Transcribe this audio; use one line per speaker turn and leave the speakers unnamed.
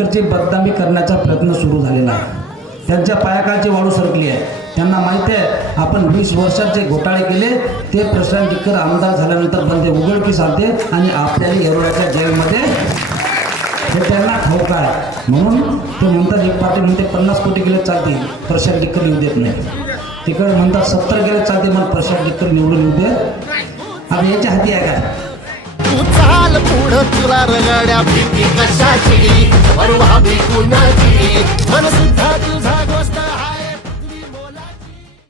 प्रशांत बदनामी करण्याचा प्रयत्न सुरू झालेला आहे. त्यांच्या पायाकाळची वाळू सरकली आहे. त्यांना माहिती आहे आपण वीस वर्षात जे घोटाळे केले ते प्रशांत डिक्कर आमदार झाल्यानंतर बंदे उघडकीस आलते आणि आपल्याला येरवड्याच्या जेलमध्ये हे त्यांना ठाऊक आहे. म्हणून ते म्हणतात एक पार्टी म्हणते पन्नास कोटी गेले चालते प्रशांत डिक्कर येऊ देत नाही. तिकडे म्हणतात सत्तर गेले चालते मग प्रशांत डिक्कर निवडून येऊ दे आता याच्या हाती आहे का?
तू चाल पुढं तुला रगड्या भीती कशाची? परवा भी कुणाची मन सुद्धा